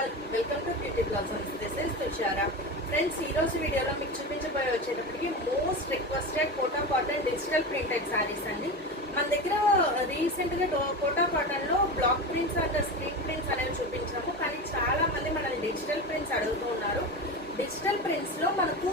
All welcome to Beauty Blossoms. This is Tushara. Friends, ఈ రోజు వీడియోలో మీకు చూపించబోయే వచ్చేటప్పటికి most requested Kota cotton digital printed saris అండి. మన దగ్గర రీసెంట్ గా కోటా కాటన్ లో block prints and screen prints అనేవి చూపించాము, కానీ చాలా మంది మనల్ని డిజిటల్ ప్రింట్స్ అడుగుతూ ఉన్నారు. డిజిటల్ ప్రింట్స్ లో మనకు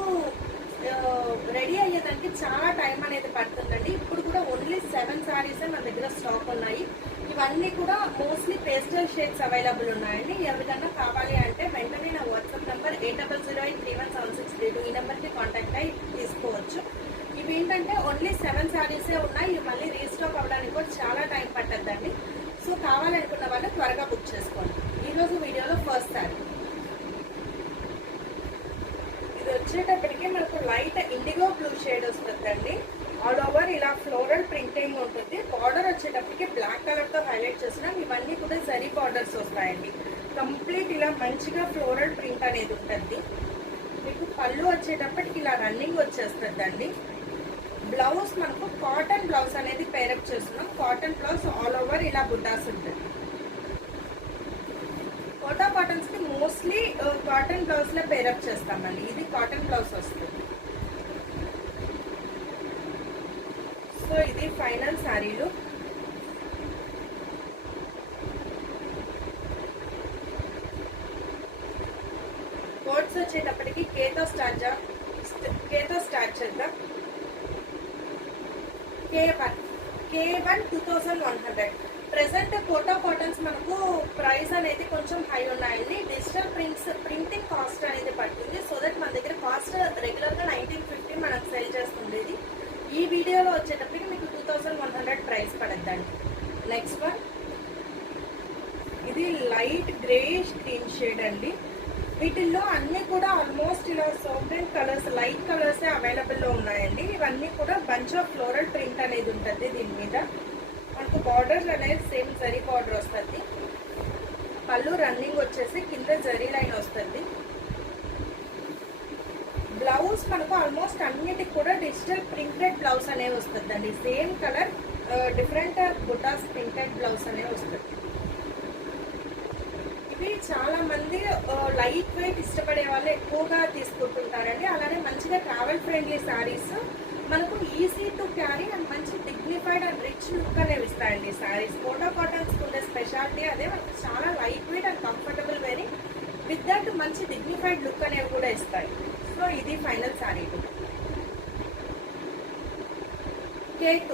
రెడీ అయ్యేదానికి చాలా టైం అనేది పడుతుందండి. ఇప్పుడు కూడా ఓన్లీ 7 శారీస్ మన దగ్గర స్టాక్ ఉన్నాయి. ఇవన్నీ కూడా మోస్ట్లీ పేస్టల్ షేడ్స్ అవైలబుల్ ఉన్నాయండి. ఎవరికన్నా కావాలి అంటే వెంటనే నా వాట్సాప్ నెంబర్ 8008317632 ఈ నెంబర్కి కాంటాక్ట్ అయ్యి తీసుకోవచ్చు. ఇవి ఏంటంటే ఓన్లీ 7 శారీసే ఉన్నాయి. ఇవి మళ్ళీ రీస్టాక్ అవ్వడానికి కూడా చాలా టైం పట్టద్దండి. సో కావాలనుకున్న వాళ్ళు త్వరగా బుక్ చేసుకోండి. ఈరోజు వీడియోలో ఫస్ట్ శారీ ఇది వచ్చేటప్పటికి మనకు లైట్ ఇండిగో బ్లూ షేడ్ వస్తుందండి. ఆల్ ఓవర్ ఇలా ఫ్లోరల్ ప్రింటింగ్ ఉంటుంది. బార్డర్ వచ్చేటప్పటికి బ్లాక్ కలర్ తో హైలైట్ చేస్తున్నాం. ఇవన్నీ కూడా జరీ బార్డర్స్ వస్తాయండి. కంప్లీట్ ఇలా మంచిగా ఫ్లోరల్ ప్రింట్ అనేది ఉంటుంది. మీకు పళ్ళు వచ్చేటప్పటికి ఇలా రన్నింగ్ వచ్చేస్తుందండి. బ్లౌజ్ మనకు కాటన్ బ్లౌజ్ అనేది పేరప్ చేస్తున్నాం. కాటన్ బ్లౌజ్ ఆల్ ఓవర్ ఇలా బుట్టాస్ ఉంటుంది. కోటా కాటన్స్ కి మోస్ట్లీ కాటన్ బ్లౌజ్ లో పేరప్ చేస్తామండి. ఇది కాటన్ బ్లౌజ్ వస్తుంది. సో ఇది ఫైనల్ శారీలు. కోడ్స్ వచ్చేటప్పటికి కేతో స్టార్ట్ చేద్దాం. K1 2100. ప్రెసెంట్ కోటా కాటన్స్ మనకు ప్రైస్ అనేది కొంచెం హై ఉన్నాయండి. డిజిటల్ ప్రింటింగ్ కాస్ట్ అనేది పడుతుంది. సో దట్ మన దగ్గర కాస్ట్ రెగ్యులర్ గా 1950 మనకు సెల్ చేస్తుండేది. ఈ వీడియోలో వచ్చేటప్పటికి మీకు 2100 ప్రైస్ పడద్దండి. నెక్స్ట్ వన్ ఇది లైట్ గ్రేష్ గ్రీన్ షేడ్ అండి. వీటిల్లో అన్ని కూడా ఆల్మోస్ట్ ఇలా సోబ్రెంట్ కలర్స్, లైట్ కలర్స్ అవైలబుల్ లో ఉన్నాయండి. ఇవన్నీ కూడా బంచ్ ఆఫ్ ఫ్లోరల్ ప్రింట్ అనేది ఉంటుంది. దీని మీద మనకు బార్డర్స్ అనేది సేమ్ జరీ బార్డర్ వస్తుంది. పళ్ళు రన్నింగ్ వచ్చేసి కింద జరీ లైన్ వస్తుంది. బ్లౌజ్ మనకు ఆల్మోస్ట్ అన్నిటికి కూడా డిజిటల్ ప్రింటెడ్ బ్లౌజ్ అనేవి వస్తుందండి. సేమ్ కలర్ డిఫరెంట్ బుటాస్ ప్రింటెడ్ బ్లౌజ్ అనేవి వస్తుంది. ఇవి చాలా మంది లైట్ వెయిట్ ఇష్టపడే వాళ్ళు ఎక్కువగా తీసుకుంటుంటారండి. అలానే మంచిగా ట్రావెల్ ఫ్రెండ్లీ శారీస్ మనకు ఈజీ టు క్యారీ అండ్ మంచి డిగ్నిఫైడ్ అండ్ రిచ్ లుక్ అనేవి ఇస్తాయండి శారీస్. కోటా కాటన్స్ ఉండే స్పెషాలిటీ అదే. మనకు చాలా light weight and comfortable very with that మంచి డిగ్నిఫైడ్ లుక్ అనేవి కూడా ఇస్తాయి. సో ఇది final sari. K2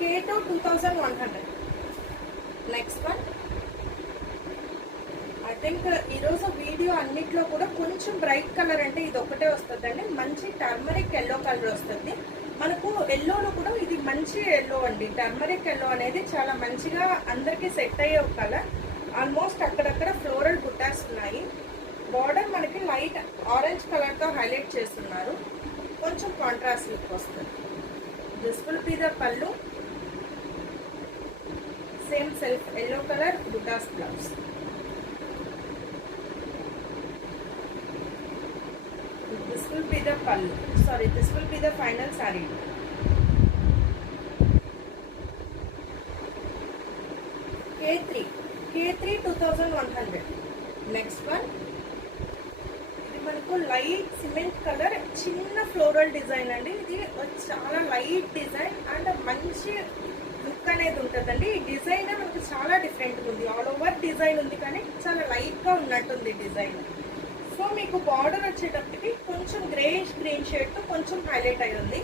2100. Next one I think ఈరోజు వీడియో అన్నిట్లో కూడా కొంచెం బ్రైట్ కలర్ అంటే ఇది ఒకటే వస్తుందండి. మంచి టర్మరిక్ ఎల్లో కలర్ వస్తుంది. మనకు ఎల్లోలో కూడా ఇది మంచి ఎల్లో అండి. టర్మరిక్ ఎల్లో అనేది చాలా మంచిగా అందరికీ సెట్ అయ్యే ఒక కలర్. ఆల్మోస్ట్ అక్కడక్కడ ఫ్లోరల్ బుట్టాస్ ఉన్నాయి. బార్డర్ మనకి లైట్ ఆరెంజ్ కలర్ తో హైలైట్ చేస్తున్నారు. కొంచెం కాంట్రాస్ట్ లుక్ వస్తుంది. This will be the pallu. Same self yellow colour బుటాస్ blouse. This will be the pallu. Sorry, this will be the final saree. K3 2100. Next one. ఇది మనకు light cement colour చిన్న floral design అండి. ఇది చాలా light design and మంచి look అనేది ఉంటుందండి. ఈ డిజైన్ మనకు చాలా డిఫరెంట్గా ఉంది. ఆల్ ఓవర్ డిజైన్ ఉంది కానీ చాలా లైట్గా ఉన్నట్టుంది డిజైన్. సో మీకు బార్డర్ వచ్చేటప్పటికి కొంచెం గ్రేష్ గ్రీన్ షేడ్ తో కొంచెం హైలైట్ అయి ఉంది.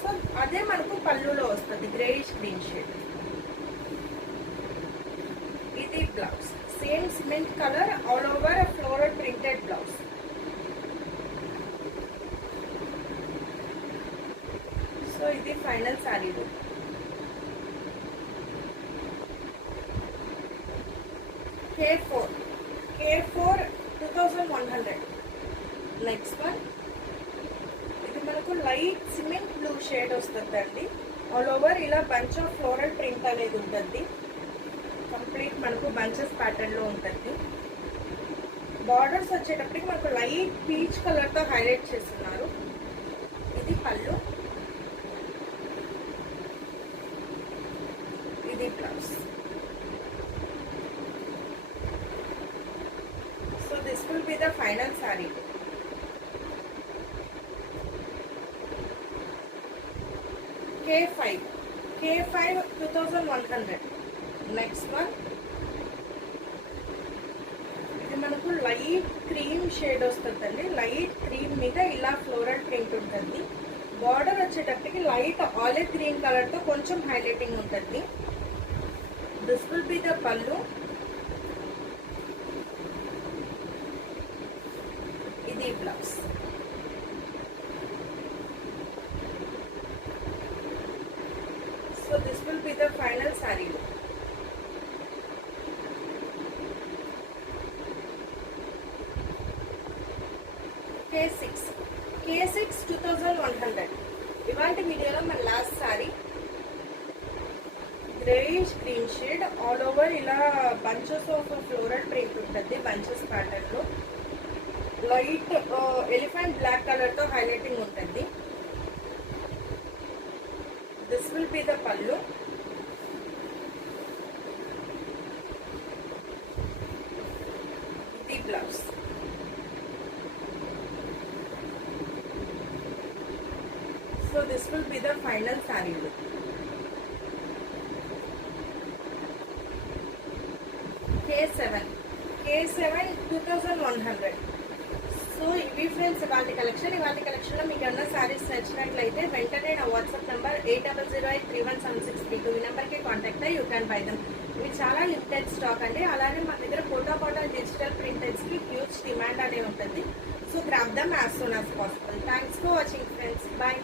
సో అదే మనకు పళ్ళులో వస్తుంది గ్రేష్ గ్రీన్ షేడ్. ఇది blouse same cement colour all over floral printed blouse. So ఇది final sari. K4 2100. Next one ఇది మనకు లైట్ సిమెంట్ బ్లూ షేడ్ వస్తుందండి. ఆల్ ఓవర్ ఇలా బంచ్ ఆఫ్ ఫ్లోరల్ ప్రింట్ అనేది ఉంటుంది. కంప్లీట్ మనకు బంచెస్ ప్యాటర్న్ లో ఉంటుంది. బార్డర్స్ వచ్చేటప్పటికి మనకు లైట్ పీచ్ కలర్ తో హైలైట్ చేస్తున్నారు. ఇది పళ్ళు. ఇది blouse. will be the final saree. K5 2100. Next one, ఇది మనకు లైట్ క్రీమ్ షేడ్ వస్తుందండి. లైట్ క్రీమ్ మీద ఇలా ఫ్లోరల్ ప్రింట్ ఉంటుంది. బార్డర్ వచ్చేటప్పటికి లైట్ ఆలివ్ గ్రీన్ కలర్ తో కొంచెం హైలైటింగ్ ఉంటుంది. దిస్ విల్ బి ద పళ్ళు. ఇది blouse. So this will be the final saree look. K6 2100. ఇవాంటి వీడియోలో మన last sorry greyish green shade all over ఇలా బంచెస్ ఆఫ్ ఫ్లోరల్ ప్రింట్ ఉంటుంది. బంచెస్ ప్యాటర్న్ లో లైట్ ఎలిఫెంట్ బ్లాక్ కలర్ తో highlighting ఉంటుంది. This will be the పళ్ళు. ఇది blouse. So this will be the final saree look. K7 2100. So ఇవి friends ఇవాళ collection లో మీకు ఏమన్నా సారీస్ నచ్చినట్లయితే వెంటనే నా వాట్సాప్ నెంబర్ 8008317632 ఈ నెంబర్కి కాంటాక్ట్ అయ్యి యూ క్యాన్ బై దమ్. ఇవి చాలా లిమిటెడ్ స్టాక్ అండి. అలానే మన దగ్గర కోటా కాటన్ డిజిటల్ ప్రింటెడ్స్కి హ్యూజ్ డిమాండ్ అనేది ఉంటుంది. So grab them as soon as possible. Thanks for watching friends. Bye.